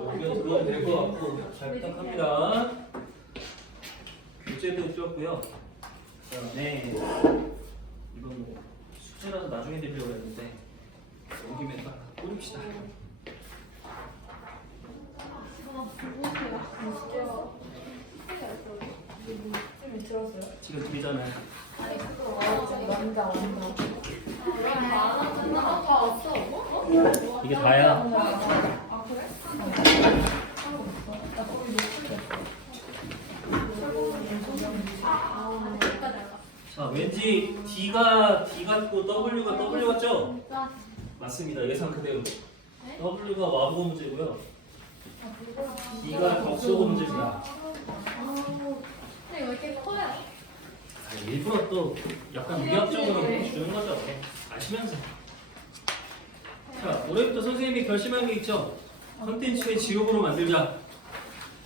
오면 들어도 될 것 같고 잘 부탁합니다. 교재도 줬고요. 그다음에 이건 뭐 숙제라서 나중에 드리려고 했는데 온 김에 딱 뿌립시다. 지금 드리잖아요. 이게 다야. 자, 왠지 D가 D 같고 W가 W 같죠? 맞습니다. 예상 그대로. W가 와보고 문제고요. D가 덕소고 문제입니다. 일부러 또 약간 위압적으로 주는 거죠. 아시면서. 자, 올해부터 선생님이 결심한 게 있죠? 컨텐츠의 지옥으로 만들자.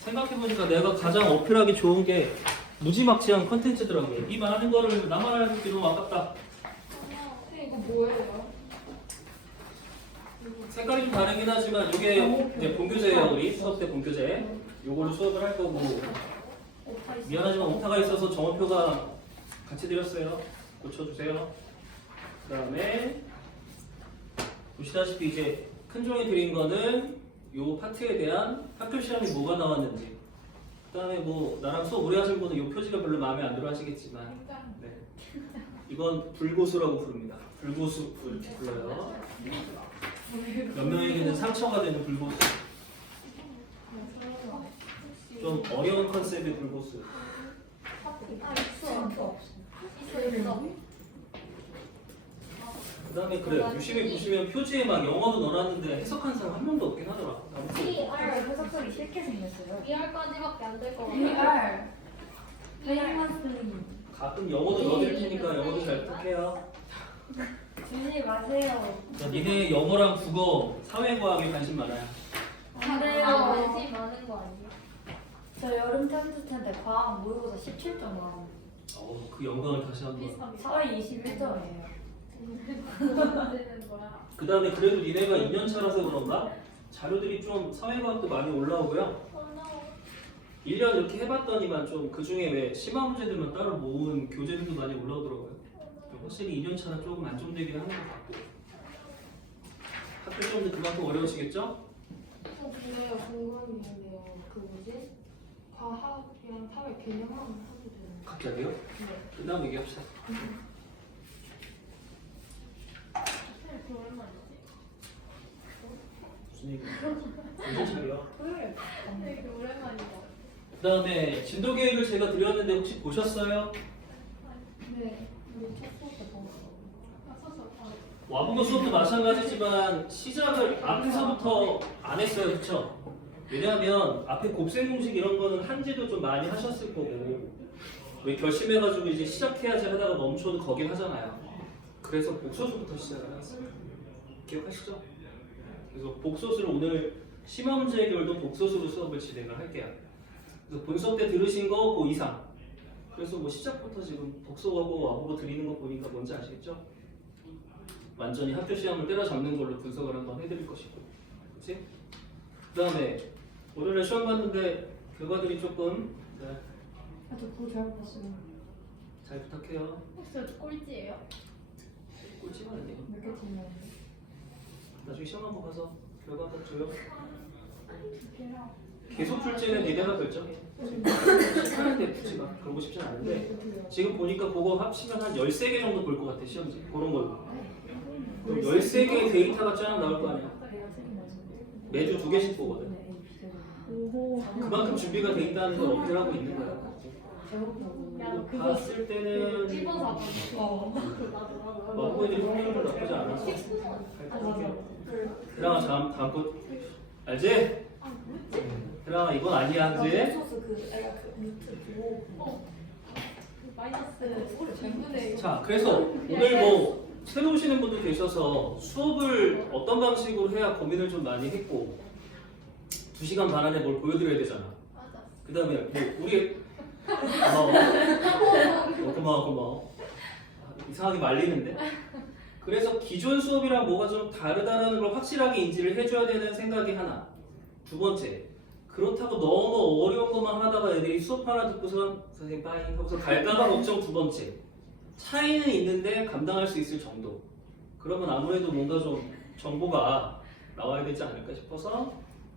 생각해보니까 내가 가장 어필하기 좋은 게 무지막지한 컨텐츠더라고요. 이 많은 거를 나만 알기 너무 아깝다. 이거 뭐예요? 색깔이 좀 다르긴 하지만 이게 이제 본교재예요. 우리 수업 때 본교재. 요걸로 수업을 할 거고. 미안하지만 오타가 있어서 정원표가 같이 드렸어요. 고쳐주세요. 그 다음에 보시다시피 이제 큰 종이 드린 거는 요 파트에 대한 학교 시험이 뭐가 나왔는지. 그 다음에 뭐 나랑 수업 오래 하신 분은 요 표지가 별로 마음에 안 들어 하시겠지만 네. 이건 불고수라고 부릅니다. 불고수 이렇게 불러요. 몇 명에게는 상처가 되는 불고수. 좀 어려운 컨셉의 불고수. 그 다음에 그래 유심히 보시면 표지에 막 영어도 넣어놨는데 해석한 사람 한 명도 없긴 하더라. 해석하기 싫게 생겼어요. BR까지밖에 안 될 것 같아요. VR. 회의만 쓰는. 가끔 영어도 넣어드릴 테니까 영어도 잘 부탁해요. 주지 마세요. 자, 니네 영어랑 국어, 사회과학에 관심 많아요. 잘해요. 관심 많은 거 아니에요? 저 여름 탐수 텐데 과학 모의고사 17점 나온. 그 영광을 다시 한번. 사회 21점이에요. 되는 거야. 그 다음에 그래도 니네가 2년 차라서 그런가? 자료들이 좀 사회과학도 많이 올라오고요. 1년 이렇게 해봤더니만 좀 그 중에 왜 심화 문제들만 따로 모은 교재들도 많이 올라오더라고요. 확실히 2년 차는 조금 안정되긴 하는 것 같고. 학교 시험도 그만큼 어려우시겠죠? 근데 궁금한 게 있는데요. 그 뭐지? 과학이랑 사회 개념만 하도 되는 거 갑자기요? 그 다음 얘기합시다. 그 얼마지? 무슨 얘기예요? 정신 차려. 되게 오랜만이다. 그 다음에 진도 계획을 제가 드렸는데 혹시 보셨어요? 네. 와보고 수업도 마찬가지지만 시작을 앞에서부터 안 했어요, 그렇죠? 왜냐하면 앞에 곱셈 공식 이런 거는 한지도 좀 많이 하셨을 거고 왜 결심해가지고 이제 시작해야지 하다가 멈춰도 거긴 하잖아요. 그래서 복소수부터 시작을 했어요. 기억하시죠? 그래서 복소수를 오늘 심화 문제 해결도 복소수로 수업을 진행을 할게요. 그래서 본 수업 때 들으신 거 그 이상. 그래서 뭐 시작부터 지금 복소하고 와보고 드리는 거 보니까 뭔지 아시겠죠? 완전히 학교 시험을 때려잡는 걸로 분석을 한번 해드릴 것이고, 그렇지? 그 다음에 월요일에 시험 봤는데 결과들이 조금 네, 저 그거 잘 봤어요. 잘 부탁해요. 혹시 꼴찌예요? 꼴찌가 아니에요. 몇 개 팀이요? 나중에 시험 한번 가서 결과 한번 줘요. 계속 출제는 니네가 결정해. 시간인데 굳이 막 그러고 싶진 않은데 지금 보니까 그거 합치면 한 13개 정도 볼 것 같아 시험지. 그런 걸로. 그럼 13개의 데이터가 쫙 나올 거 아니야. 매주 2개씩 보거든. 그만큼 준비가 돼 있다는 걸 어필하고 있는 거야. 그리고 봤을 때는 1번 4번. 마부애들이 확률은 나쁘지 않아서 잘 볼게요. 그랑아 다음 거 알지? 그랑아 이건 아니야 그지? 소스 그 루트 그거. 마이너스 전분의 자 그래서 오늘 뭐 새로 오시는 분도 계셔서 수업을 어떤 방식으로 해야 고민을 좀 많이 했고 2시간 반 안에 뭘 보여드려야 되잖아. 맞아. 그 다음에 뭐 우리 고마워. 고마워. 이상하게 말리는데. 그래서 기존 수업이랑 뭐가 좀 다르다는 걸 확실하게 인지를 해줘야 되는 생각이 하나. 두 번째, 그렇다고 너무 어려운 것만 하다가 애들이 수업 하나 듣고서 선생님 빠이 하고서 갈까봐 걱정. 두 번째, 차이는 있는데 감당할 수 있을 정도. 그러면 아무래도 뭔가 좀 정보가 나와야 되지 않을까 싶어서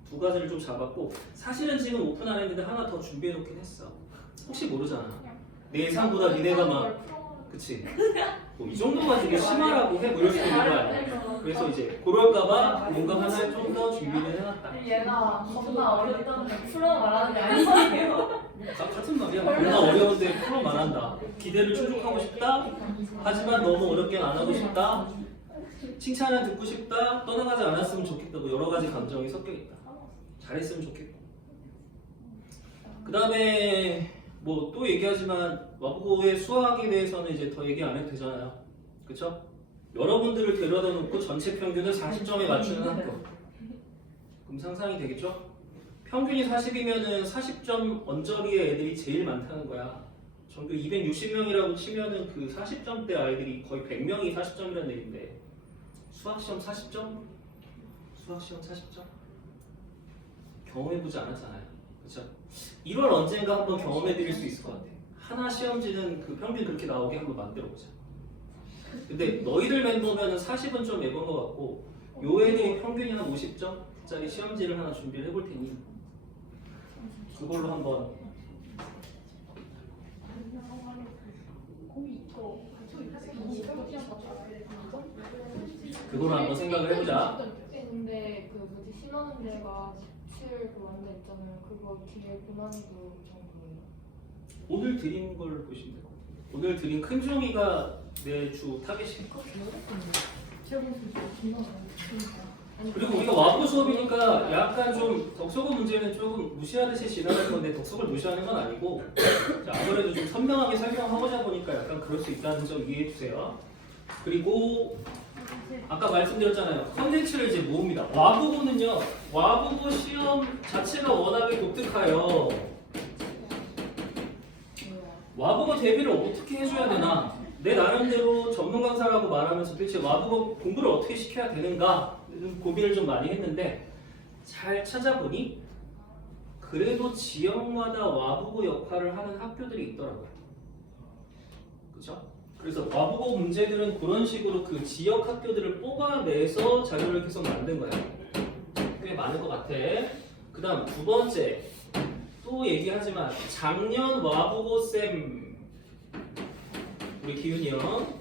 두 가지를 좀 잡았고, 사실은 지금 오픈 안 했는데 하나 더 준비해 놓긴 했어. 혹시 모르잖아. 내 예상보다 니네가 막, 그치? 뭐 이 정도가 되게 심하라고 해? 뭐 이럴 수도 있는 거 아니야? 그래서 이제 그럴까봐 뭔가 하나를 좀 더 준비를 해놨다. 얘가 겁나 어렵다는데 풀어 말하는 게 아니에요. 같은 말이야. 뭔가 어려운데 풀어 말한다. 기대를 충족하고 싶다. 하지만 너무 어렵게 안 하고 싶다. 칭찬을 듣고 싶다. 떠나가지 않았으면 좋겠다. 뭐 여러 가지 감정이 섞여 있다. 잘했으면 좋겠고. 그 다음에 뭐 또 얘기하지만 와보고의 수학에 대해서는 이제 더 얘기 안 해도 되잖아요. 그쵸? 여러분들을 데려다 놓고 전체 평균을 40점에 맞추는 학교. 그럼 상상이 되겠죠? 평균이 40이면은 40점 언저리의 애들이 제일 많다는 거야. 전교 260명이라고 치면은 그 40점대 아이들이 거의 100명이 40점이라는 얘기인데 수학시험 40점? 수학시험 40점? 경험해보지 않았잖아요. 그쵸? 1월 언젠가 한번 경험해드릴 수 있을 것 같아. 하나 시험지는 그 평균 그렇게 나오게 한번 만들어보자. 근데 너희들 멤버면은 40은 좀 예본 것 같고 요 애들이 평균이 한 50점짜리 시험지를 하나 준비를 해볼 테니 그걸로 한번 그걸로 한번 생각을 해보자. 근데 그 뭐지 심하는 데가 17 그 완전 있잖아요. 그거 뒤에 고난이도 정도예요. 오늘 드린 걸 보시면 돼요. 오늘 드린 큰 종이가 내 주 타겟이에요. 그리고 우리가 와보 수업이니까 약간 좀 덕속어 문제는 조금 무시하듯이 지나갈 건데 덕속을 무시하는 건 아니고 자, 아무래도 좀 선명하게 설명하고자 보니까 약간 그럴 수 있다는 점 이해해 주세요. 그리고 아까 말씀드렸잖아요. 컨텐츠를 이제 모읍니다. 와보고는요. 와보고 시험 자체가 워낙에 독특해요. 와보고 대비를 어떻게 해줘야 되나? 내 나름대로 전문 강사라고 말하면서 도대체 와보고 공부를 어떻게 시켜야 되는가? 고민을 좀 많이 했는데 잘 찾아보니 그래도 지역마다 와보고 역할을 하는 학교들이 있더라고요. 그렇죠? 그래서 와보고 문제들은 그런 식으로 그 지역 학교들을 뽑아내서 자료를 계속 만든 거예요. 꽤 많을 것 같아. 그 다음 두 번째 또 얘기하지만 작년 와보고 쌤 우리 기훈이 형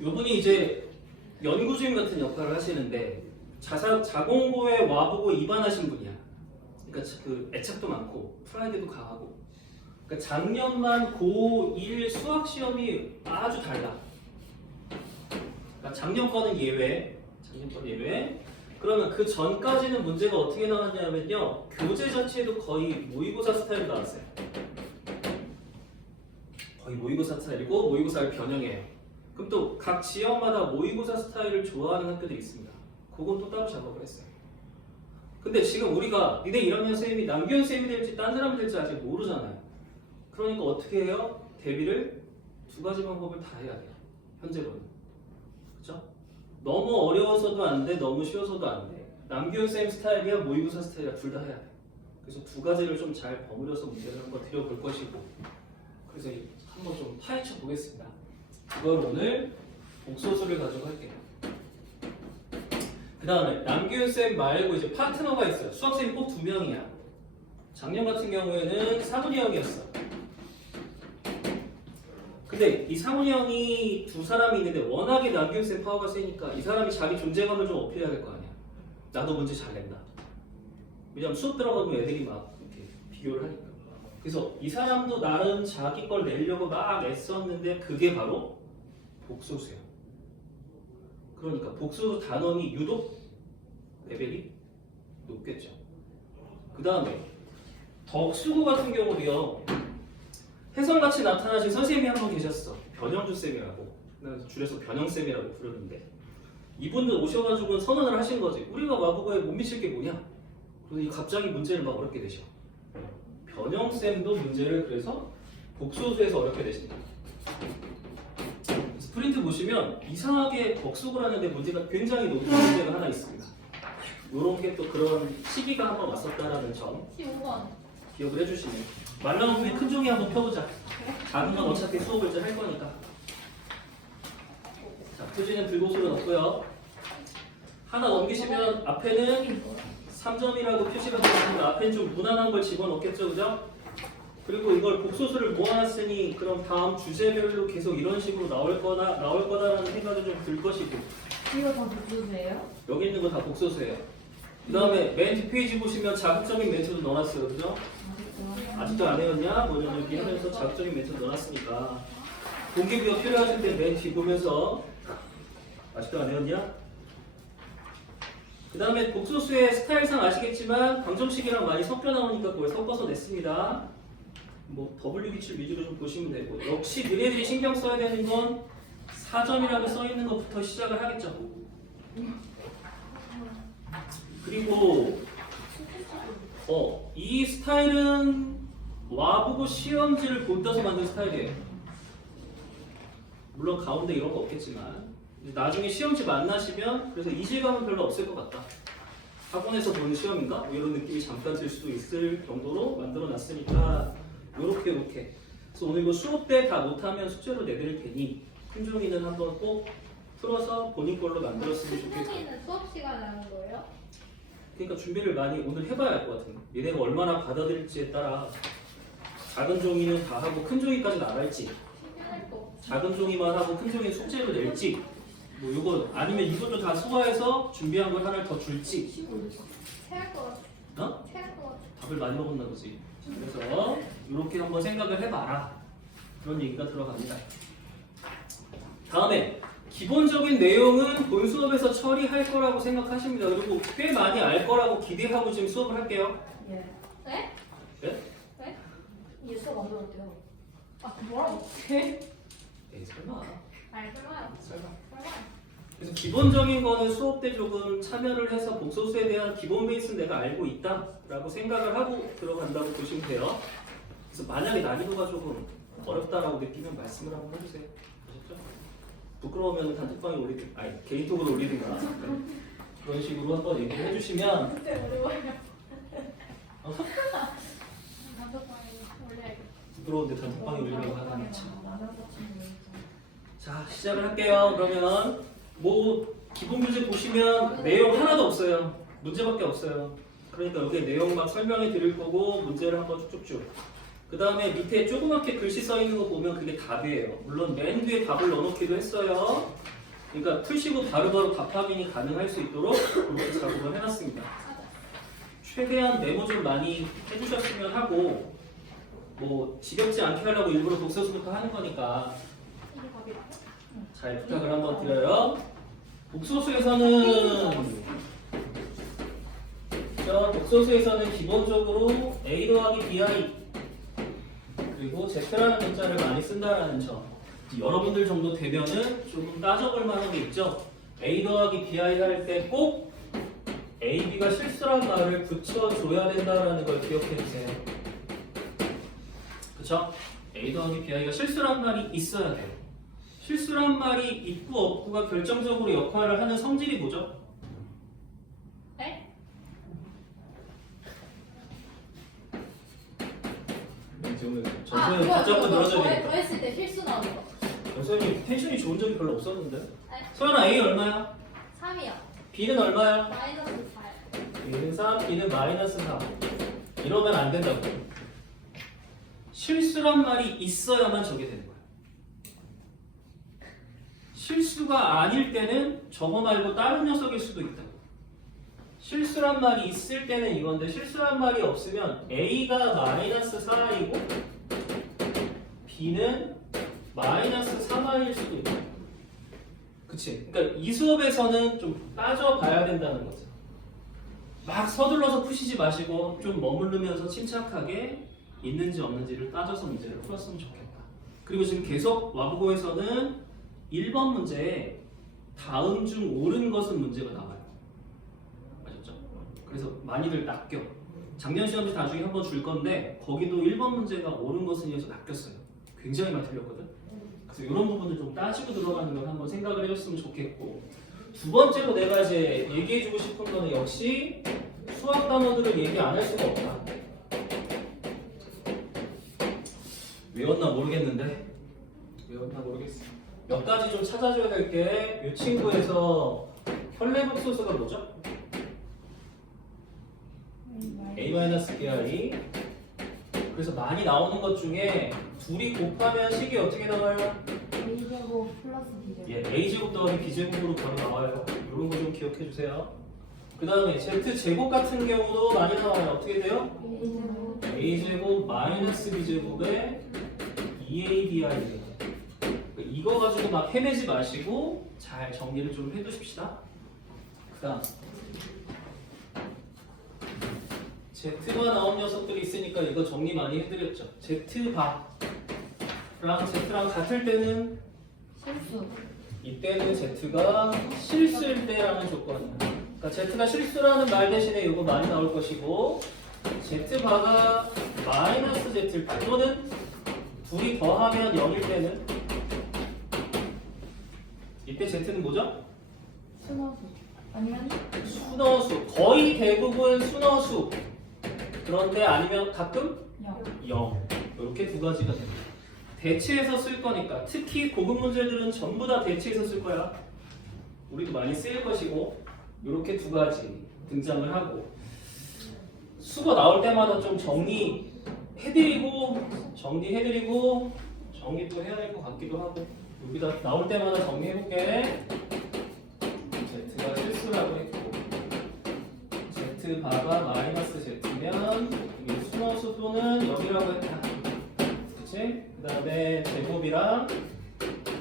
요분이 이제 연구주임 같은 역할을 하시는데 자공고에 와보고 입안하신 분이야. 그러니까 그 애착도 많고 프라이드도 강하고 그러니까 작년만 고1 수학 시험이 아주 달라. 그러니까 작년 거는 예외, 작년 거는 예외. 그러면 그 전까지는 문제가 어떻게 나왔냐면요. 교재 자체도 거의 모의고사 스타일로 나왔어요. 거의 모의고사 스타일이고 모의고사를 변형해요. 그럼 또 각 지역마다 모의고사 스타일을 좋아하는 학교들이 있습니다. 그건 또 따로 작업을 했어요. 근데 지금 우리가 니네 1학년 쌤이 남규현 쌤이 될지 딴 사람이 될지 아직 모르잖아요. 그러니까 어떻게 해요? 대비를 두 가지 방법을 다 해야 돼요. 현재로는. 그렇죠? 너무 어려워서도 안 돼, 너무 쉬워서도 안 돼. 남규현 쌤 스타일이야, 모의고사 스타일이야, 둘 다 해야 돼. 그래서 두 가지를 좀 잘 버무려서 문제를 한번 드려볼 것이고 그래서 한번 좀 파헤쳐 보겠습니다. 그걸 오늘 복소수를 가지고 할게요. 그 다음에 남규현 쌤 말고 이제 파트너가 있어요. 수학생이 꼭 2명이야. 작년 같은 경우에는 사문이 형이었어. 근데 이 사문이 형이 두 사람이 있는데 워낙에 남규현 쌤 파워가 세니까 이 사람이 자기 존재감을 좀 어필해야 될 거 아니야. 나도 문제 잘 낸다. 왜냐면 수업 들어가면 애들이 막 이렇게 비교를 하니까. 그래서 이 사람도 나름 자기 걸 내려고 막 애썼는데 그게 바로 복소수예요. 그러니까 복소수 단원이 유독 레벨이 높겠죠. 그 다음에 덕수고 같은 경우도요. 혜성같이 나타나신 선생님이 한 분 계셨어. 변영주 쌤이라고. 줄여서 변영쌤이라고 부르는데 이분들 오셔가지고 선언을 하신 거지. 우리가 와보고에 못 미칠 게 뭐냐? 그러더니 갑자기 문제를 막 어렵게 내셔. 변영쌤도 문제를 그래서 복소수에서 어렵게 내신다. 그래서 프린트 보시면 이상하게 복속을 하는데 문제가 굉장히 높은 문제가 하나 있습니다. 이런 게 또 그런 시기가 한번 왔었다라는 점 15번. 기억을 해주시면 말 나온 김에 큰 종이 한번 펴보자. 작은 건 어차피 수업을 이제 할 거니까. 자, 표지는 불고수로 넣고요. 하나 넘기시면 앞에는 3점이라고 표시가 되어 있습니다. 앞에는 좀 무난한 걸 집어넣겠죠, 그죠? 그리고 이걸 복소수를 모아놨으니 그럼 다음 주제별로 계속 이런 식으로 나올 거다라는 생각이 좀 들 것이고 이거 다 복수세요? 여기 있는 거 다 복소수예요. 그 다음에 맨 뒷페이지 보시면 자극적인 멘트도 넣어놨어요, 그죠? 아직도 안 외웠냐? 뭐냐 여기 하면서 자극적인 멘트 넣어놨으니까 동기부여 필요하실 때 맨 뒤 보면서 아직도 안 외웠냐? 그 다음에 복소수의 스타일상 아시겠지만 방정식이랑 많이 섞여 나오니까 그걸 섞어서 냈습니다. 뭐 W 기출 위주로 좀 보시면 되고 역시 너네들이 신경 써야 되는 건 4점이라고 써 있는 것부터 시작을 하겠죠. 그리고 이 스타일은 와보고 시험지를 본 떠서 만든 스타일이에요. 물론 가운데 이런 거 없겠지만 나중에 시험지 만나시면 그래서 이질감은 별로 없을 것 같다. 학원에서 보는 시험인가? 뭐 이런 느낌이 잠깐 들 수도 있을 정도로 만들어 놨으니까 요렇게 그래서 오늘 이거 수업 때 다 못하면 숙제로 내드릴 테니 큰 종이는 한번 꼭 풀어서 본인 걸로 만들었으면 좋겠어요. 수능이는 수업 시간에 하는 거예요? 그러니까 준비를 많이 오늘 해봐야 할 것 같아요. 얘네가 얼마나 받아들일지에 따라 작은 종이는 다 하고 큰 종이까지 나갈지 신경할 거. 작은 종이만 하고 큰 종이 숙제로 낼지 뭐 이거 아니면 이것도 다 소화해서 준비한 걸 하나를 더 줄지 체할 거 같아. 어? 체할 거 같아. 답을 많이 먹었나 보지. 그래서 이렇게 한번 생각을 해봐라. 그런 얘기가 들어갑니다. 다음에 기본적인 내용은 본 수업에서 처리할 거라고 생각하십니다. 그리고 꽤 많이 알 거라고 기대하고 지금 수업을 할게요. 예. 네? 네? 네? 이게 수업 안 들었대요. 아, 뭐라고 어떡해? 에이 설마. 아니, 설마요. 설마. 설마요. 그래서 기본적인 거는 수업 때 조금 참여를 해서 복소수에 대한 기본 베이스는 내가 알고 있다라고 생각을 하고 들어간다고 보시면 돼요. 그래서 만약에 난이도가 조금 어렵다라고 느끼면 말씀을 한번 해주세요. 아셨죠? 부끄러우면 단톡방에 올리든, 아니 개인톡으로 올리든가 그런 식으로 한번 얘기를 해주시면 그때 어려워요. 어, 단톡방에 올려야겠다. 부끄러운데 단톡방에 올리려고 하다니 참. 나눠서 친구 자 시작을 할게요. 그러면 뭐 기본 문제 보시면 내용 하나도 없어요. 문제밖에 없어요. 그러니까 여기 내용 막 설명해 드릴 거고 문제를 한번 쭉쭉쭉. 그 다음에 밑에 조그맣게 글씨 써 있는 거 보면 그게 답이에요. 물론 맨 뒤에 답을 넣어놓기도 했어요. 그러니까 푸시고 바로바로 답 확인이 가능할 수 있도록 이렇게 작업을 해놨습니다. 최대한 메모 좀 많이 해주셨으면 하고 뭐 지겹지 않게 하려고 일부러 독서수부터 하는 거니까 이게 답이다. 잘 부탁을 한번 드려요. 복소수에서는 기본적으로 A 더하기 BI 그리고 Z라는 문자를 많이 쓴다라는 점. 여러분들 정도 되면은 조금 따져볼 만한 게 있죠. A 더하기 BI 할 때 꼭 A, B가 실수란 말을 붙여줘야 된다라는 걸 기억해 주세요. 그쵸? A 더하기 BI가 실수란 말이 있어야 돼요. 실수란 말이 있고 없고가 결정적으로 역할을 하는 성질이 뭐죠? 네? 오늘 아, 전소연이 그거 붙잡고 늘어져야 저 되니까. 했을 때 실수 나오는 거. 전소연이 텐션이 좋은 적이 별로 없었는데. 아니, 소연아 A 얼마야? 3이요. B는 얼마야? 마이너스 4요. B는 3, B는 마이너스 3. 이러면 안 된다고. 실수란 말이 있어야만 저게 되는 거야. 실수가 아닐 때는 저거 말고 다른 녀석일 수도 있다. 실수란 말이 있을 때는 이건데 실수란 말이 없으면 A가 마이너스 4이고 B는 마이너스 3I일 수도 있다. 그치? 그러니까 이 수업에서는 좀 따져봐야 된다는 거죠. 막 서둘러서 푸시지 마시고 좀 머무르면서 침착하게 있는지 없는지를 따져서 문제를 풀었으면 좋겠다. 그리고 지금 계속 와부고에서는 1번 문제에 다음 중 옳은 것은 문제가 나와요. 아셨죠? 그래서 많이들 낚여. 작년 시험지 나중에 한번 줄 건데 거기도 1번 문제가 옳은 것은이어서 낚였어요. 굉장히 많이 틀렸거든. 그래서 이런 부분을 좀 따지고 들어가는 걸 한번 생각을 해줬으면 좋겠고, 두 번째로 내가 이제 얘기해주고 싶은 거는 역시 수학 단어들을 얘기 안 할 수가 없다. 외웠나 모르겠는데 외웠나 모르겠어. 몇 가지 좀 찾아줘야 될 게, 이 친구에서 혈례복소수가 뭐죠? A-BI. 그래서 많이 나오는 것 중에 둘이 곱하면 식이 어떻게 나와요? A제곱 플러스 B제곱. 예, A제곱 더하기 B제곱으로 바로 나와요. 이런 거 좀 기억해 주세요. 그 다음에 Z제곱 같은 경우도 많이 나와요. 어떻게 돼요? A제곱 A제곱 마이너스 B제곱에 2ABI. 이거 가지고 막 헤매지 마시고 잘 정리를 좀 해두십시다. 그 다음 Z가 나온 녀석들이 있으니까 이거 정리 많이 해드렸죠. Z바랑 Z랑 같을 때는 실수. 이때는 Z가 실수일 때라는 조건이야. 그러니까 Z가 실수라는 말 대신에 이거 많이 나올 것이고, Z바가 마이너스 Z일 때 또는 둘이 더하면 0일 때는 이때 Z는 뭐죠? 순어수. 아니면 순어수. 거의 대부분 순어수. 그런데 아니면 가끔 0. 0. 이렇게 두 가지가 됩니다. 대치해서 쓸 거니까, 특히 고급 문제들은 전부 다 대치해서 쓸 거야. 우리도 많이 쓰일 것이고, 이렇게 두 가지 등장을 하고, 수거 나올 때마다 좀 정리해드리고 정리도 해야 될 것 같기도 하고, 여기다 나올 때마다 정리해볼게. Z가 실수라고 했고, Z바가 마이너스 Z면 이게 순어수 또는 0이라고 했다. 그치? 그 다음에 제곱이랑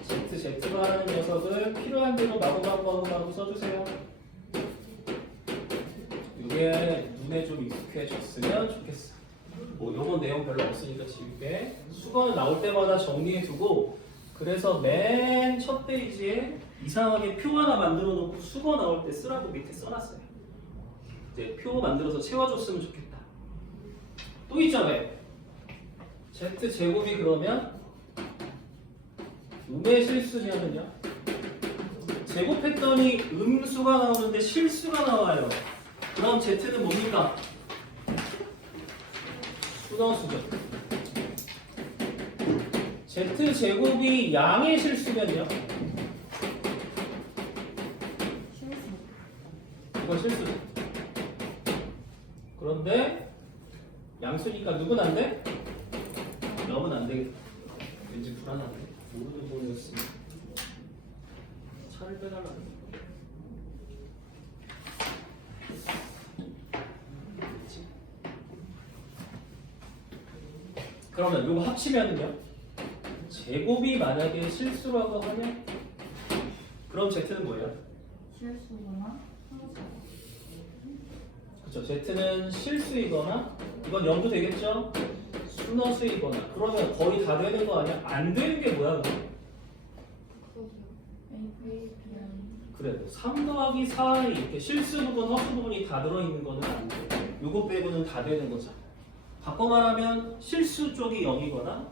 Z바라는 녀석을 필요한 대로 마구마구 써주세요. 이게 눈에 좀 익숙해졌으면 좋겠어. 뭐 요건 내용 별로 없으니까 지울게. 수거는 나올 때마다 정리해두고, 그래서 맨 첫 페이지에 이상하게 표 하나 만들어 놓고 수거 나올 때 쓰라고 밑에 써놨어요. 이제 표 만들어서 채워줬으면 좋겠다. 또 있잖아요. Z제곱이 그러면 음의 실수냐면요, 제곱했더니 음수가 나오는데 실수가 나와요. 그럼 Z는 뭡니까? 순어수죠. Z제곱이 양의 실수면요, 실수. 이건 실수죠. 그런데 양수니까 누군 안 돼? 너무 안 되겠다. 왠지 불안한데. 모르는 돈이었으면 차를 빼달라는 거. 그러면 이거 합치면은요, 제곱이 만약에 실수라고 하면 그럼 Z는 뭐예요? 실수거나 순어수. 그렇죠. Z는 실수이거나, 이건 0도 되겠죠? 순어수이거나. 그러면 거의 다 되는 거 아니야? 안 되는 게 뭐야 그럼? A, 그래, 3 더하기 4이 이렇게 실수 부분, 허수 부분이 다 들어있는 거는 안 돼. 요거 빼고는 다 되는 거죠. 바꿔 말하면 실수 쪽이 0이거나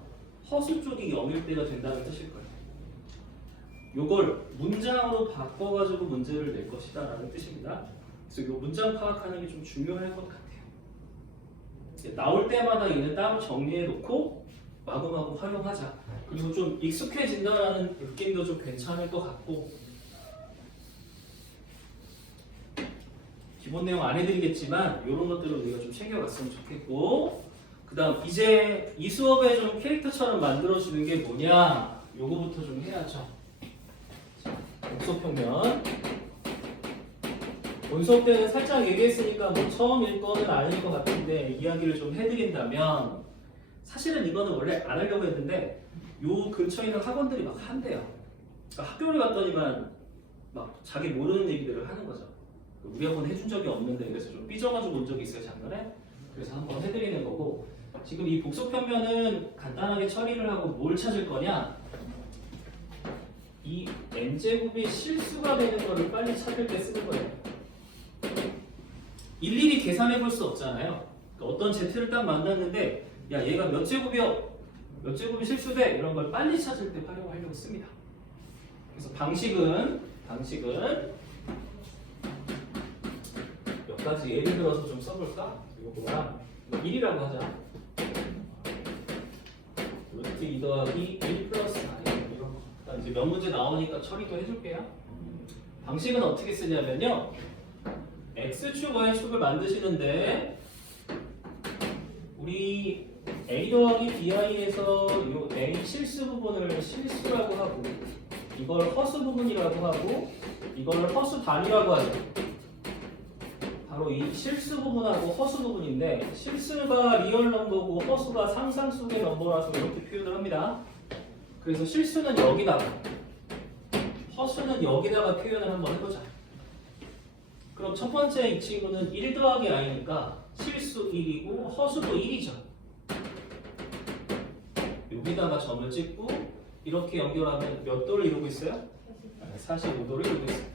허수 쪽이 0일 때가 된다는 뜻일 거예요. 요걸 문장으로 바꿔가지고 문제를 낼 것이다 라는 뜻입니다. 그래서 요 문장 파악하는 게 좀 중요할 것 같아요. 나올 때마다 얘는 따로 정리해 놓고 마구마구 활용하자. 그리고 좀 익숙해진다라는 느낌도 좀 괜찮을 것 같고, 기본 내용 안 해드리겠지만 이런 것들을 우리가 좀 챙겨갔으면 좋겠고, 그 다음 이제 이 수업에 좀 캐릭터처럼 만들어주는 게 뭐냐, 요거부터 좀 해야죠. 복소평면. 본 수업 때는 살짝 얘기했으니까 뭐 처음일 거는 아닐 것 같은데 이야기를 좀 해드린다면, 사실은 이거는 원래 안 하려고 했는데 요 근처에 있는 학원들이 막 한대요. 그러니까 학교를 갔더니만 막 자기 모르는 얘기들을 하는 거죠. 우리 학원 해준 적이 없는데, 그래서 좀 삐져가지고 온 적이 있어요 작년에. 그래서 한번 해드리는 거고, 지금 이 복소평면은 간단하게 처리를 하고 뭘 찾을 거냐, 이 n제곱이 실수가 되는 거를 빨리 찾을 때 쓰는 거예요. 일일이 계산해 볼 수 없잖아요. 그러니까 어떤 z를 딱 만났는데, 야 얘가 몇 제곱이요? 몇 제곱이 실수돼? 이런 걸 빨리 찾을 때 활용하려고 씁니다. 그래서 방식은 몇 가지 예를 들어서 좀 써볼까? 이거 뭐야? 1이라고 하자. 루트 2 더하기 1 플러스 4 이런 거. 그러니까 이제 몇 문제 나오니까 처리도 해줄게요. 방식은 어떻게 쓰냐면요. X축, Y축을 만드시는데 우리 A 더하기 BI에서 요 A 실수 부분을 실수라고 하고 이걸 허수 부분이라고 하고 이걸 허수 단위라고 하죠. 바로 이 실수 부분하고 허수 부분인데 실수가 리얼 넘버고 허수가 상상 속의 넘버라서 이렇게 표현을 합니다. 그래서 실수는 여기다가 허수는 여기다가 표현을 한번 해보자. 그럼 첫 번째 이 친구는 1 더하기 i니까 실수 1이고 허수도 1이죠. 여기다가 점을 찍고 이렇게 연결하면 몇 도를 이루고 있어요? 45도를 이루고 있어요.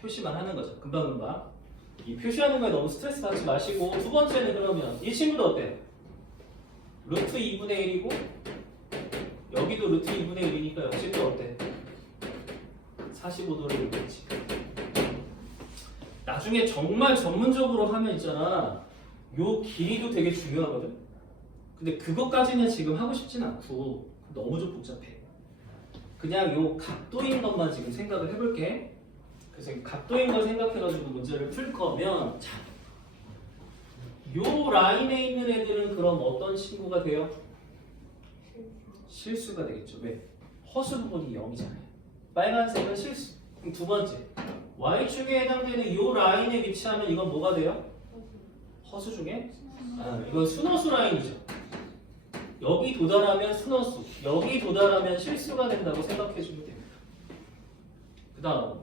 표시만 하는 거죠. 금방금방. 이 표시하는 거에 너무 스트레스 받지 마시고 두 번째는 그러면 이 친구도 어때? 루트 2분의 1이고 여기도 루트 2분의 1이니까 역시 또 어때? 45도를 이루고 있지. 나중에 정말 전문적으로 하면 있잖아. 요 길이도 되게 중요하거든. 근데 그것까지는 지금 하고 싶진 않고 너무 좀 복잡해. 그냥 요 각도인 것만 지금 생각을 해볼게. 그래서 각도인 걸 생각해가지고 문제를 풀 거면 자, 요 라인에 있는 애들은 그럼 어떤 친구가 돼요? 실수가 되겠죠. 왜? 허수 부분이 0이잖아요. 빨간색은 실수. 그럼 두 번째 Y축에 해당되는 요 라인에 위치하면 이건 뭐가 돼요? 허수 중에? 이건 순허수 라인이죠. 여기 도달하면 순허수, 여기 도달하면 실수가 된다고 생각해주면 됩니다. 그 다음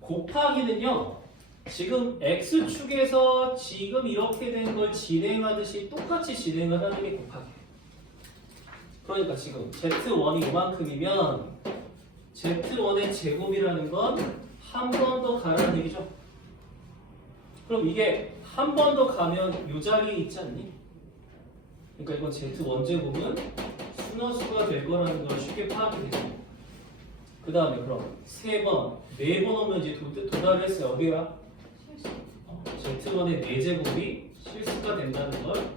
곱하기는요. 지금 X축에서 지금 이렇게 된 걸 진행하듯이 똑같이 진행을 하는 게 곱하기예요. 그러니까 지금 Z1이 이만큼이면 Z1의 제곱이라는 건 한 번 더 가라는 얘기죠. 그럼 이게 한 번 더 가면 이 자리에 있지 않니? 그러니까 이건 Z1 제곱은 순허수가 될 거라는 걸 쉽게 파악이 되죠. 그 다음에 그럼 세 번, 네 번 오면 이제 도달을 했어요. 어디야? Z1의 4제곱이 실수가 된다는 걸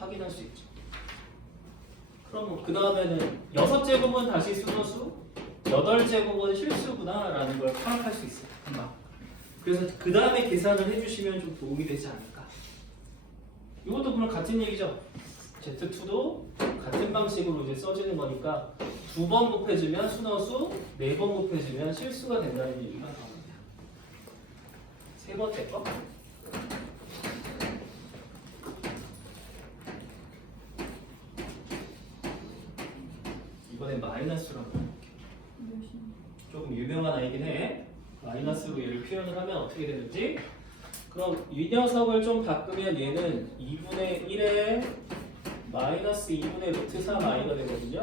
확인할 수 있죠. 그럼 그 다음에는 6제곱은 다시 순허수, 8제곱은 실수구나 라는 걸 파악할 수 있어요. 금방. 그래서 그 다음에 계산을 해주시면 좀 도움이 되지 않을까. 이것도 물론 같은 얘기죠. Z2도 같은 방식으로 이제 써지는 거니까 2번 곱해주면 순허수, 4번 곱해주면 실수가 된다는 얘기가 나옵니다. 세 번째 거. 이번엔 마이너스라고 해볼게요. 조금 유명한 아이긴 해. 마이너스로 얘를 표현을 하면 어떻게 되는지. 그럼 이 녀석을 좀 바꾸면 얘는 2분의 1에 마이너스 2분의 루트 3i가 되거든요.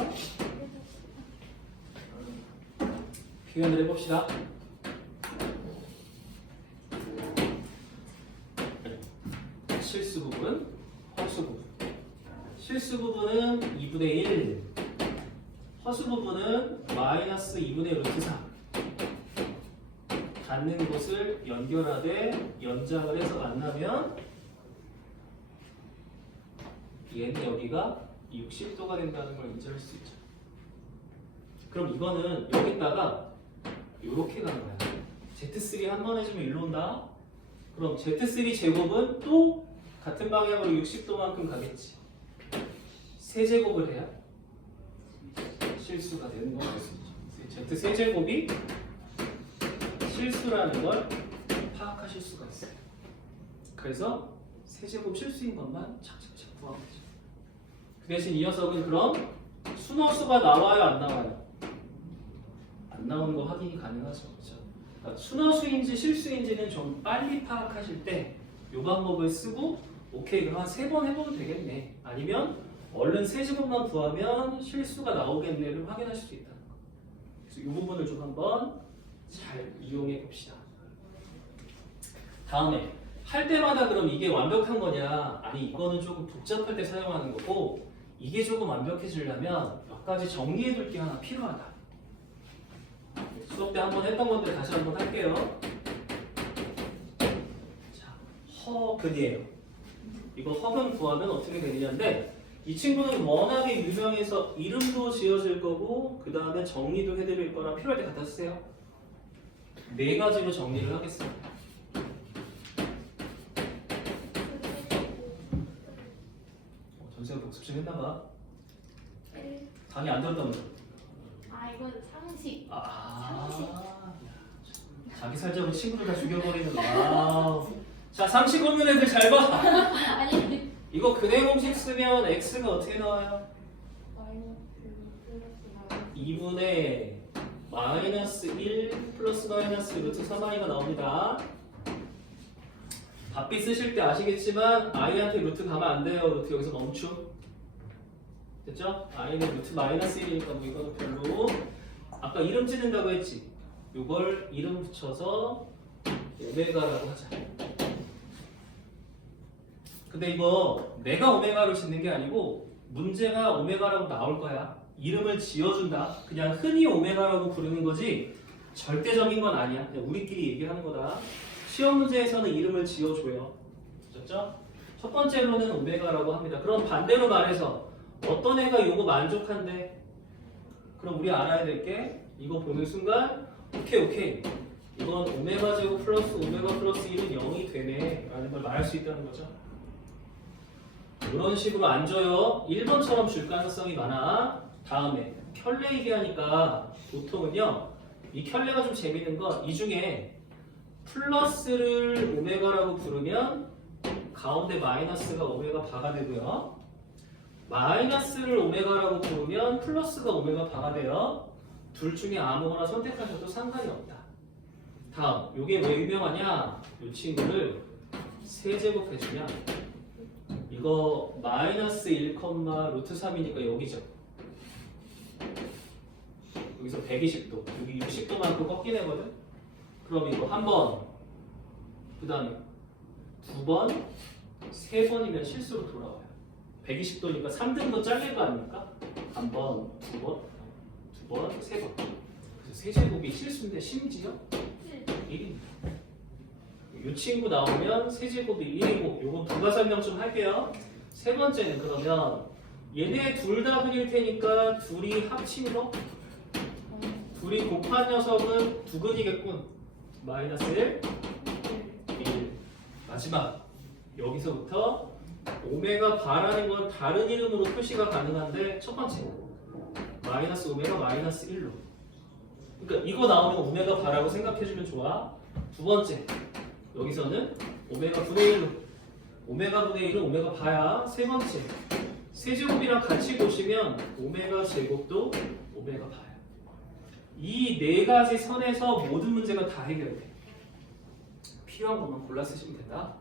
표현을 해봅시다. 실수 부분, 허수 부분. 실수 부분은 2분의 1, 허수 부분은 마이너스 2분의 루트 3. 닿는 곳을 연결하되 연장을 해서 만나면 얘는 여기가 60도가 된다는 걸 인정할 수 있죠. 그럼 이거는 여기다가 이렇게 가는 거야. Z3 한 번 해주면 일로 온다. 그럼 Z3 제곱은 또 같은 방향으로 60도만큼 가겠지. 세제곱을 해야 실수가 되는 걸 알 수 있죠. Z 세제곱이 실수라는 걸 파악하실 수가 있어요. 그래서 세제곱 실수인 것만 착착착 구하면 되죠. 그 대신 이 녀석은 그럼 순허수가 나와요, 안 나와요? 안 나오는 거 확인이 가능하죠. 그렇죠? 그러니까 순허수인지 실수인지는 좀 빨리 파악하실 때 이 방법을 쓰고 오케이 그럼 한 3번 해보면 되겠네. 아니면 얼른 세제곱만 구하면 실수가 나오겠네를 확인하실 수 있다는 거. 그래서 이 부분을 좀 한번 잘 이용해 봅시다. 다음에 할 때마다 그럼 이게 완벽한 거냐? 아니 이거는 조금 복잡할 때 사용하는 거고 이게 조금 완벽해지려면 몇 가지 정리해둘 게 하나 필요하다. 수업 때 한번 했던 건데 다시 한번 할게요. 자, 허근이에요. 이거 허근 구하면 어떻게 되느냐인데 이 친구는 워낙에 유명해서 이름도 지어질 거고 그 다음에 정리도 해드릴 거라 필요할 때 갖다 쓰세요. 네 가지로 정리를 하겠습니다. 전세가 복습 좀 했나봐. 강의 안 들었다면서. 아 이건 상식. 자기 살자고 친구를 다 죽여버리는. 와우. 자, 상식 없는 애들 잘 봐. 아니 이거 근해 공식 쓰면 x가 어떻게 나와요? 마이너스 2분의 마이너스 1 플러스 마이너스 루트 3i가 나옵니다. 답비 쓰실 때 아시겠지만 i한테 루트 가면 안 돼요. 루트 여기서 멈춤. 됐죠? i는 루트 마이너스 1이니까 뭐 이거는 별로. 아까 이름 찍는다고 했지? 이걸 이름 붙여서 오메가라고 하자. 근데 이거 내가 오메가로 짓는 게 아니고 문제가 오메가라고 나올 거야. 이름을 지어준다. 그냥 흔히 오메가라고 부르는 거지 절대적인 건 아니야. 그냥 우리끼리 얘기하는 거다. 시험 문제에서는 이름을 지어줘요. 됐죠? 첫 번째로는 오메가라고 합니다. 그럼 반대로 말해서 어떤 애가 이거 만족한대? 그럼 우리 알아야 될 게 이거 보는 순간 오케이 이건 오메가 제곱 플러스 오메가 플러스 1은 0이 되네 라는 걸 말할 수 있다는 거죠. 이런 식으로 안 줘요. 1번처럼 줄 가능성이 많아. 다음에 켤레 얘기하니까 보통은요 이 켤레가 좀 재밌는 건 이 중에 플러스를 오메가라고 부르면 가운데 마이너스가 오메가 바가 되고요. 마이너스를 오메가라고 부르면 플러스가 오메가 바가 돼요. 둘 중에 아무거나 선택하셔도 상관이 없다. 다음, 요게 왜 유명하냐? 이 친구를 세제곱 해주면 이거 마이너스 1, 루트 3이니까 여기죠. 여기서 120도, 여기 60도만큼 꺾인 애거든? 그럼 이거 한 번, 그 다음에 두 번, 세 번이면 실수로 돌아와요. 120도니까 3등분 잘릴 거 아닙니까? 한 번, 두 번, 세 번. 그래서 세제곱이 실수인데 심지어 1입니다. 이 친구 나오면 세제곱이 1이고 요거 부가 설명 좀 할게요. 세 번째는 그러면 얘네 둘 다 근일 테니까 둘이 합친 거? 둘이 곱한 녀석은 두 근이겠군. 마이너스 1, 1. 마지막 여기서부터 오메가 바라는 건 다른 이름으로 표시가 가능한데 첫 번째 마이너스 오메가 마이너스 1로. 그러니까 이거 나오면 오메가 바라고 생각해주면 좋아. 두 번째 여기서는 오메가 분의 1로. 오메가 분의 1은 오메가 바야. 세 번째 세제곱이랑 같이 보시면 오메가 제곱도 오메가 바야. 이 네 가지 선에서 모든 문제가 다 해결돼. 필요한 것만 골라 쓰시면 된다.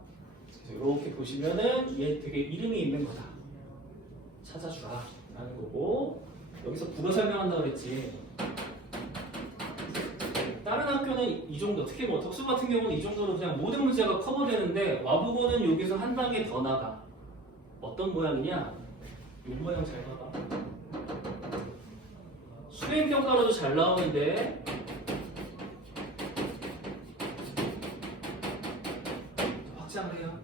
그래서 이렇게 보시면은 얘 되게 이름이 있는 거다. 찾아주라 라는 거고 여기서 국어 설명한다고 그랬지. 다른 학교는 이 정도, 특히 뭐 덕수 같은 경우는 이 정도로 그냥 모든 문제가 커버되는데 와보고는 여기서 한 단계 더 나가. 어떤 모양이냐? 이 모양 잘 봐봐. 수행평가로도 잘 나오는데 확장을 해요.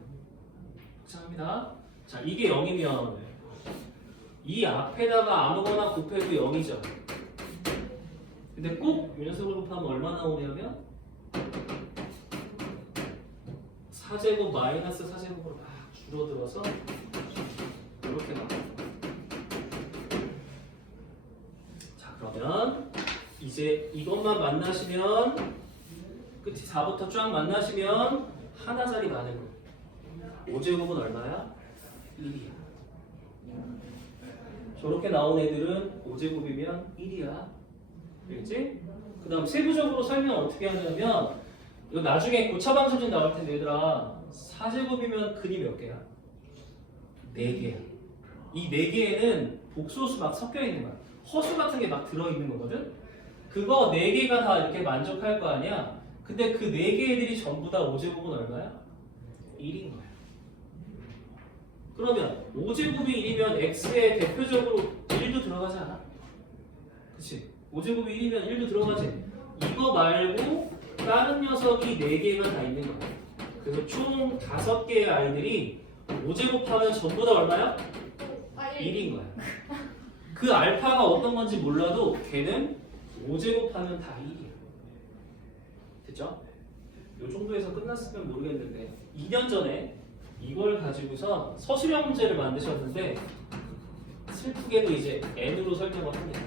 확장합니다. 자, 이게 0이면 이 앞에다가 아무거나 곱해도 0이죠. 근데 꼭 이 녀석을 곱하면 얼마 나오냐면 4제곱 마이너스 4제곱으로 막 줄어들어서 이렇게 나와요. 자, 그러면 이제 이것만 만나시면 끝이 4부터 쫙 만나시면 하나짜리 많은 거 5제곱은 얼마야? 1이야. 저렇게 나온 애들은 5제곱이면 1이야. 알겠지? 그 다음 세부적으로 설명 어떻게 하냐면 이거 나중에 고차방정식 나올 텐데 얘들아 4제곱이면 근이 몇 개야? 4개야. 이 4개에는 복소수 막 섞여 있는 거야. 허수 같은 게 막 들어있는 거거든? 그거 4개가 다 이렇게 만족할 거 아니야? 근데 그 4개 애들이 전부 다 5제곱은 얼마야? 1인 거야. 그러면 5제곱이 1이면 x에 대표적으로 1도 들어가지 않아? 그치? 5제곱이 1이면 1도 들어가지? 이거 말고 다른 녀석이 4개가 다 있는 거야. 그래서 총 5개의 아이들이 5제곱하면 전부 다 얼마야? 아, 1인 거야. 그 알파가 어떤 건지 몰라도 걔는 5제곱하면 다 1이야. 됐죠? 요 정도에서 끝났으면 모르겠는데 2년 전에 이걸 가지고서 서술형 문제를 만드셨는데 슬프게도 이제 n으로 설정을 합니다.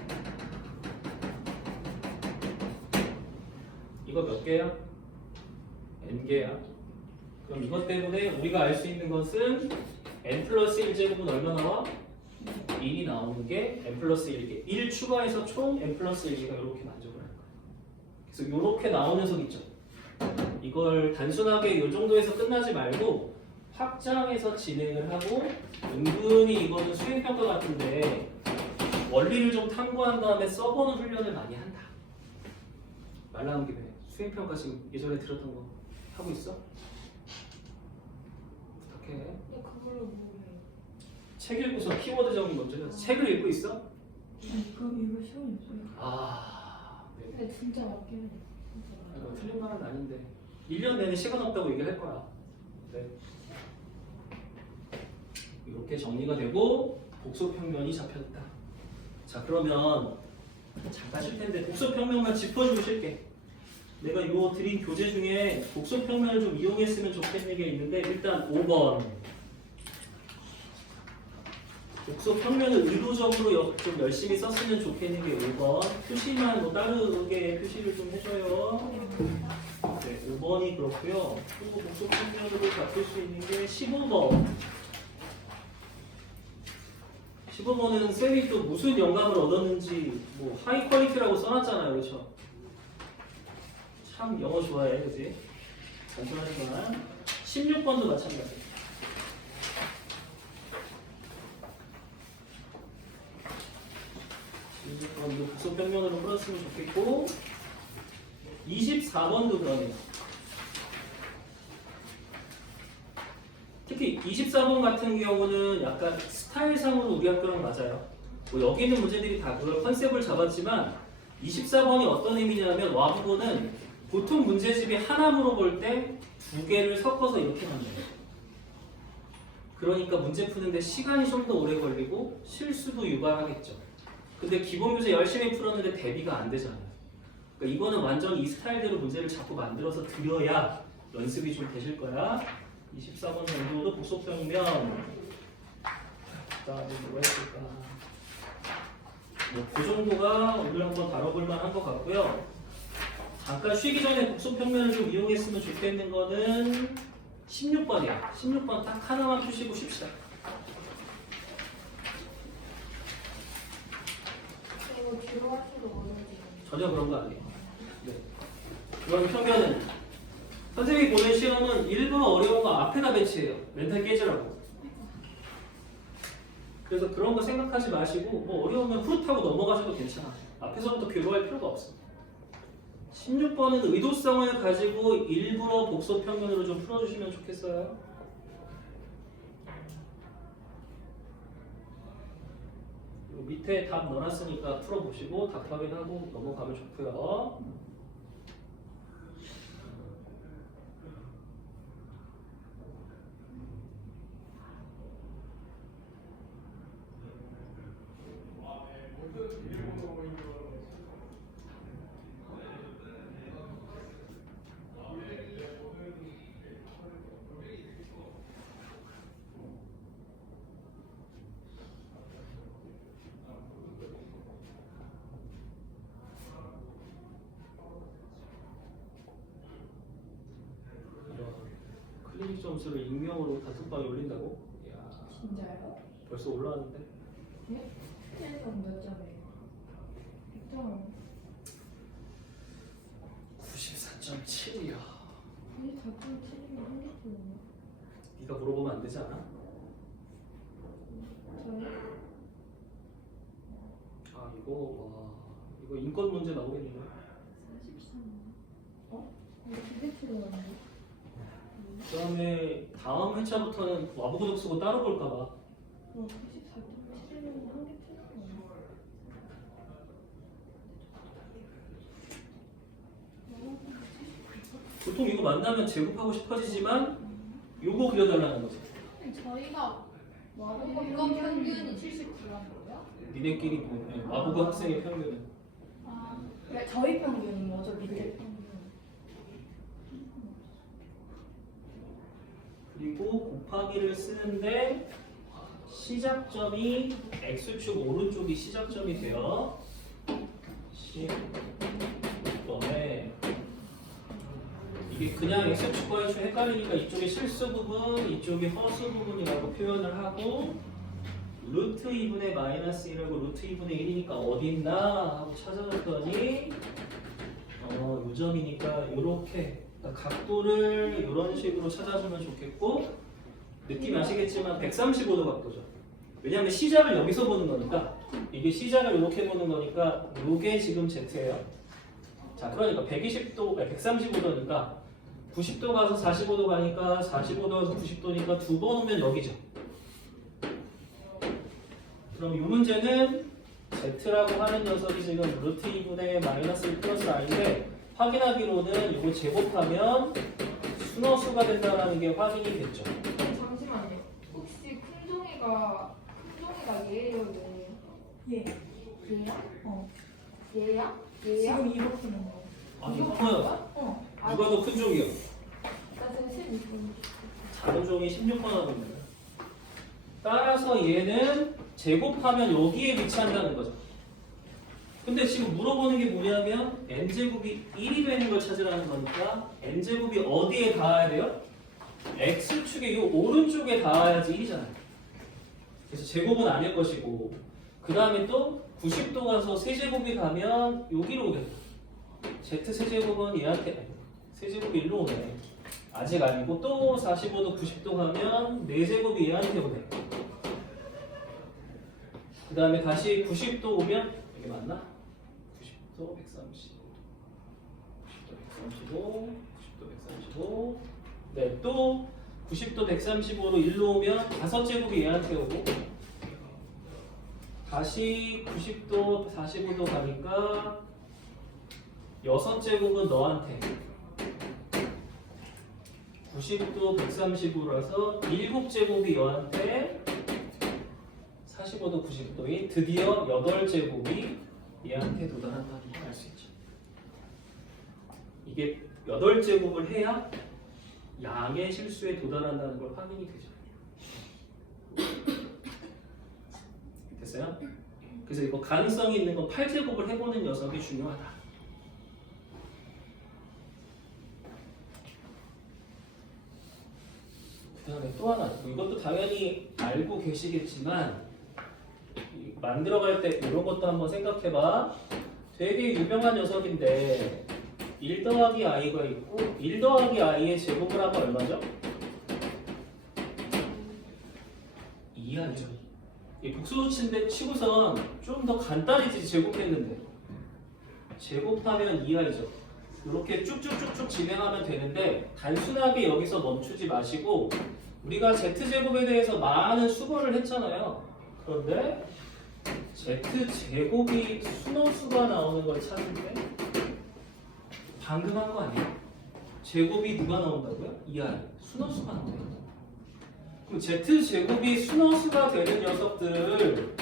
이거 몇 개야? n개야. 그럼 이것 때문에 우리가 알 수 있는 것은 n 플러스 1제곱은 얼마 나와? 1이 나오는 게 n 플러스 1개. 1 추가해서 총 n 플러스 1개가 이렇게 만족을 할 거야. 그래서 이렇게 나오는 석 있죠. 이걸 단순하게 이 정도에서 끝나지 말고 확장해서 진행을 하고 은근히 이거는 수행평가 같은데 원리를 좀 탐구한 다음에 써보는 훈련을 많이 한다. 말 나온 김에 수행평가 지금 예전에 들었던 거 하고 있어? 부탁해. 근데 그걸로 뭐 해요? 책 읽고서 키워드 정리 먼저 해서 책을 읽고 있어? 이거 시간이 없어요. 아, 네. 근데 진짜 맞긴 해요. 진짜 뭐 틀린 말은 아닌데 1년 내내 시간 없다고 얘기할 거야. 네. 이렇게 정리가 되고 복소평면이 잡혔다. 자, 그러면 잠깐 쉴 텐데 복소평면만 짚어주고 쉴게. 내가 요 드린 교재 중에 복소평면을 좀 이용했으면 좋겠는 게 있는데 일단 5번 복소평면을 의도적으로 좀 열심히 썼으면 좋겠는 게 5번 표시만 뭐 다르게 표시를 좀 해줘요. 네, 5번이 그렇고요. 또 복소평면으로 바꿀 수 있는 게 15번 15번은 쌤이 또 무슨 영감을 얻었는지 뭐 하이 퀄리티라고 써놨잖아요. 그렇죠? 참 영어 좋아해. 그지? 단순하지만 16번도 마찬가지. 16번도 복소평면으로 풀었으면 좋겠고 24번도 그러네요. 특히 24번 같은 경우는 약간 스타일상으로 우리 학교랑 맞아요. 뭐 여기 있는 문제들이 다 그걸 컨셉을 잡았지만 24번이 어떤 의미냐면 와부고는 보통 문제집이 하나 물어볼 때 2개를 섞어서 이렇게 만들어요. 그러니까 문제 푸는데 시간이 좀 더 오래 걸리고 실수도 유발하겠죠. 근데 기본 교재 열심히 풀었는데 대비가 안 되잖아요. 그러니까 이거는 완전 이 스타일대로 문제를 자꾸 만들어서 드려야 연습이 좀 되실 거야. 24번 정도도 복소평면 그다음에 뭐가 있을까? 뭐 그 정도가 오늘 한번 다뤄볼 만한 것 같고요. 잠깐 쉬기 전에 복소평면을 좀 이용했으면 좋겠는 거는 16번이야. 16번 딱 하나만 푸시고 쉽시다. 이거 뒤로 할수록 어려워지죠. 전혀 그런 거 아니에요. 네. 그럼 평면은 선생님이 보낸 시험은 일부러 어려운 거 앞에다 배치해요. 멘탈 깨지라고. 그래서 그런 거 생각하지 마시고 뭐 어려우면 후루타고 넘어가셔도 괜찮아. 앞에서부터 괴로워할 필요가 없어. 16번은 의도성을 가지고 일부러 복소평면으로 좀 풀어주시면 좋겠어요. 밑에 답 넣어놨으니까 풀어보시고 답 확인하고 넘어가면 좋고요. 클리닉 점수를 익명으로 단톡방에 올린다고? 이야, 진짜요? 벌써 올라왔는데? 네? 1번 몇 점이에요? 100점. 94.7이야. 아니 4점 7이면 한 개쯤이요? 네가 물어보면 안 되지 않아? 저요? 아 이거 인권 문제 나오겠는데? 43. 어? 이거 2개 틀어왔네. 그 다음에 다음 다음 회차부터는 와보고독 쓰고 따로 볼까봐. 94점 11은 한개 틀렸어. 보통 이거 만나면 제곱하고 싶어지지만 요거 그려달라는 거지. 저희가 이건 평균이 79란 거예요? 니네끼리 와보고 학생의 평균은. 아, 그러니까 저희 평균인 거죠, 밑에 평균. 그리고 곱하기를 쓰는데 시작점이 x축 오른쪽이 시작점이 돼요. 시점에 이게 그냥 x축과 y축 헷갈리니까 이쪽이 실수 부분, 이쪽이 허수 부분이라고 표현을 하고 루트 2분의 마이너스 1하고 루트 2분의 1이니까 어딨나 하고 찾아봤더니 요 점이니까 이렇게 각도를 이런 식으로 찾아주면 좋겠고 느낌 아시겠지만 135도 각도죠. 왜냐하면 시작을 여기서 보는 거니까 이게 시작을 이렇게 보는 거니까 이게 지금 Z예요. 자, 그러니까 135도니까 90도 가서 45도 가니까 45도 가서 90도니까 두 번 오면 여기죠. 그럼 이 문제는 Z라고 하는 녀석이 지금 루트 2분의 마이너스 1 플러스 I인데 확인하기로는 이거 제곱하면 순허수가 된다는 게 확인이 됐죠. 잠시만요. 혹시 큰 종이가 얘예요, 얘예요? 예. 얘야? 어. 얘야? 지금 이거 푸는 거. 아니, 커요. 어. 누가 더 큰 종이요? 나 지금 16분. 작은 종이 16번 하고 있는 거예요. 따라서 얘는 제곱하면 여기에 위치한다는 거죠. 근데 지금 물어보는 게 뭐냐면 n제곱이 1이 되는 걸 찾으라는 거니까 n제곱이 어디에 닿아야 돼요? x축의 이 오른쪽에 닿아야지 1이잖아요. 그래서 제곱은 아닐 것이고 그 다음에 또 90도 가서 세제곱이 가면 여기로 오겠다. z 세제곱은 얘한테 세제곱이 1로 오네. 아직 아니고 또 45도 90도 가면 4제곱이 얘한테 오네. 그 다음에 다시 90도 오면 이게 맞나? 90도 135 90도 135 네, 또 90도 135로 1로 오면 5제곱이 얘한테 오고 다시 90도 45도 가니까 6제곱은 너한테 90도 135라서 7제곱이 너한테 45도 90도인 드디어 8제곱이 얘한테 도달한다는 걸 알 수 있죠. 이게 8제곱을 해야 양의 실수에 도달한다는 걸 확인이 되죠. 됐어요? 그래서 이거 가능성이 있는 건 8제곱을 해보는 녀석이 중요하다. 그 다음에 또 하나, 이것도 당연히 알고 계시겠지만 만들어갈 때 이런 것도 한번 생각해봐. 되게 유명한 녀석인데 1 더하기 i가 있고 1 더하기 i의 제곱을 하면 얼마죠? 2i죠. 이 복수치인데 치고선 좀 더 간단히 제곱했는데 제곱하면 2i죠. 이렇게 쭉쭉쭉쭉 진행하면 되는데 단순하게 여기서 멈추지 마시고 우리가 z제곱에 대해서 많은 수고를 했잖아요. 그런데 z제곱이 순호수가 나오는 걸 찾는데 방금 한 거 아니에요? 제곱이 누가 나온다고요? 2i 순호수가 나와요. 그럼 z제곱이 순호수가 되는 녀석들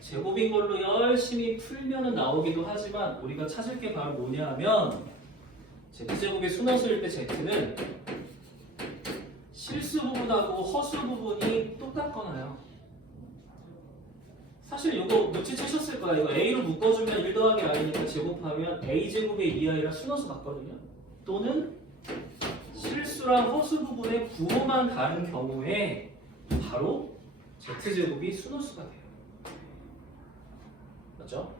제곱인 걸로 열심히 풀면은 나오기도 하지만 우리가 찾을 게 바로 뭐냐 하면 z제곱이 순호수일 때 z는 실수 부분하고 허수 부분이 똑같거나요. 사실 이거 눈치채셨을 거예요. 이거 a로 묶어주면 1 더하기 i니까 제곱하면 a제곱의 2i랑 순호수 같거든요. 또는 실수랑 허수 부분의 부호만 다른 경우에 바로 z제곱이 순호수가 돼요. 맞죠?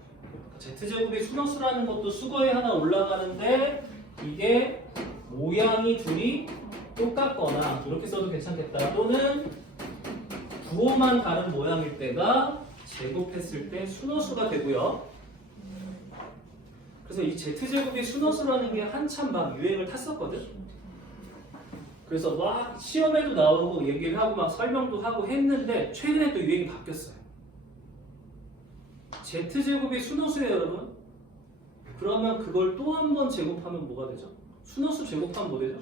z제곱이 순호수라는 것도 수거에 하나 올라가는데 이게 모양이 둘이 똑같거나 이렇게 써도 괜찮겠다. 또는 부호만 다른 모양일 때가 제곱했을 때 순호수가 되고요. 그래서 이 z제곱이 순호수라는 게 한참 막 유행을 탔었거든. 그래서 막 시험에도 나오고 얘기를 하고 막 설명도 하고 했는데 최근에 또 유행이 바뀌었어요. Z제곱이 순호수예요, 여러분. 그러면 그걸 또 한 번 제곱하면 뭐가 되죠? 순호수 제곱하면 뭐 되죠?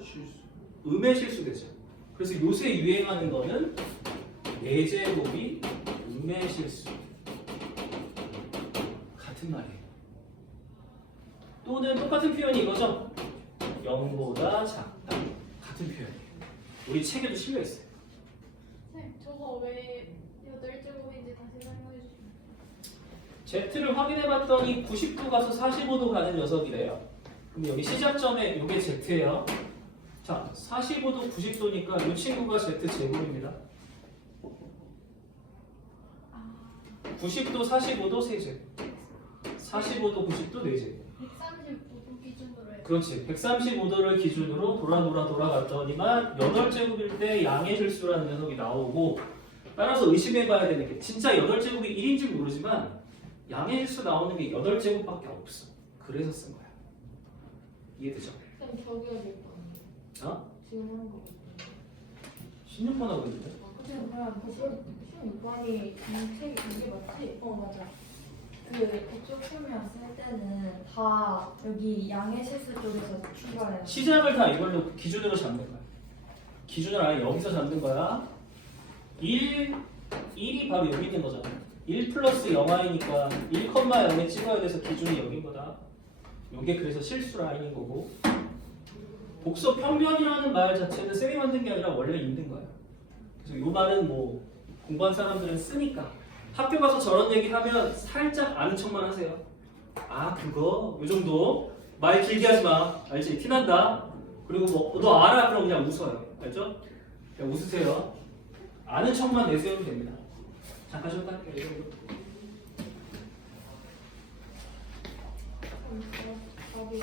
음의 실수 되죠. 그래서 요새 유행하는 거는 4제곱이 음의 실수. 같은 말이에요. 또는 똑같은 표현이 이거죠? 0보다 작다. 같은 표현이에요. 우리 책에도 실려 있어요. 네, 저거 왜 8제곱인지 다시 설명해 주시면. Z를 확인해 봤더니 90도 가서 45도 가는 녀석이래요. 그럼 여기 시작점에 이게 Z예요. 자, 45도, 90도니까 이 친구가 Z 제곱입니다. 90도, 45도 3제곱. 45도, 90도 4제곱. 135도 기준으로 해요. 그렇지. 135도를 기준으로 돌아갔더니만 8제곱일 때 양의 실수라는 녀석이 나오고, 따라서 의심해 봐야 되는 게 진짜 8제곱이 1인지 모르지만 양의 실수 나오는 게 8제곱밖에 없어. 그래서 쓴 거야. 이해되죠? 쌤 저기가 될 거 아니에요? 어? 지금 하는 거. 16번 하고 있는데? 근데 그냥 16번이 책이 그게 맞지? 맞아. 그쪽 설명 쓸 때는 다 여기 양의 실수 쪽에서 출발해요. 시작을 다 이걸로 기준으로 잡는 거야. 기준을 아예 여기서 잡는 거야. 1이 바로 여기 있는 거잖아. 1 플러스 0i니까 1,0에 찍어야 돼서 기준이 여긴 거다. 요게 그래서 실수 라인인 거고. 복소 평면이라는 말 자체는 쌤이 만든 게 아니라 원래 있는 거야. 그래서 요 말은 뭐 공부한 사람들은 쓰니까 학교 가서 저런 얘기 하면 살짝 아는 척만 하세요. 아 그거 요 정도 말 길게 하지 마. 알지? 티난다. 그리고 뭐 너 알아? 그럼 그냥 웃어요. 알죠? 그냥 웃으세요. 아는 척만 내세우면 됩니다. 잠깐 좀 할게요. 이 정도. 답이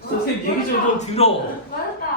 선생님 얘기 좀 들어. 맞았다.